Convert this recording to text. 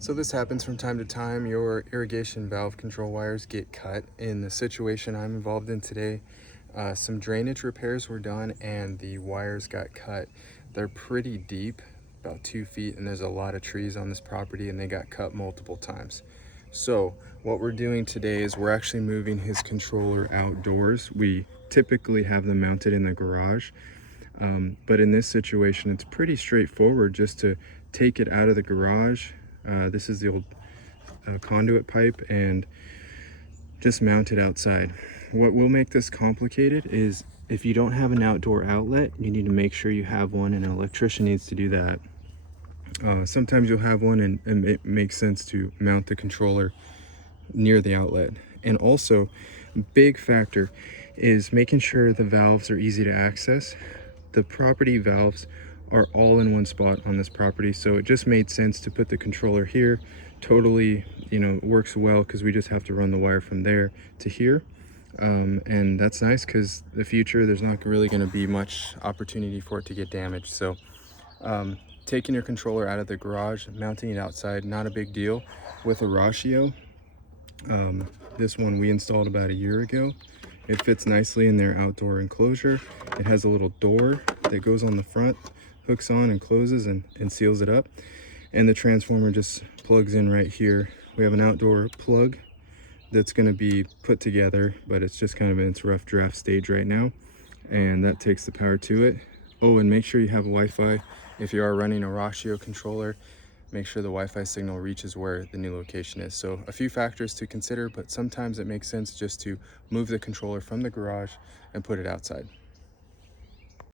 So this happens from time to time. Your irrigation valve control wires get cut. In the situation I'm involved in today, some drainage repairs were done and the wires got cut. They're pretty deep, about 2 feet, and there's a lot of trees on this property and they got cut multiple times. So what we're doing today is we're actually moving his controller outdoors. We typically have them mounted in the garage, but in this situation it's pretty straightforward just to take it out of the garage. This is the old conduit pipe, and just mount it outside. What will make this complicated is if you don't have an outdoor outlet, you need to make sure you have one, and an electrician needs to do that. Sometimes you'll have one and it makes sense to mount the controller near the outlet. And also, big factor is making sure the valves are easy to access. The property valves are all in one spot on this property, so it just made sense to put the controller here. Totally, works well because we just have to run the wire from there to here. And that's nice because the future, there's not really going to be much opportunity for it to get damaged. So taking your controller out of the garage, mounting it outside, not a big deal. With a ratio, this one we installed about a year ago. It fits nicely in their outdoor enclosure. It has a little door that goes on the front, hooks on and closes and seals it up. And the transformer just plugs in right here. We have an outdoor plug that's going to be put together, but it's just kind of in its rough draft stage right now. And that takes the power to it. Oh, and make sure you have Wi-Fi. If you are running a ratio controller, make sure the Wi-Fi signal reaches where the new location is. So a few factors to consider, but sometimes it makes sense just to move the controller from the garage and put it outside.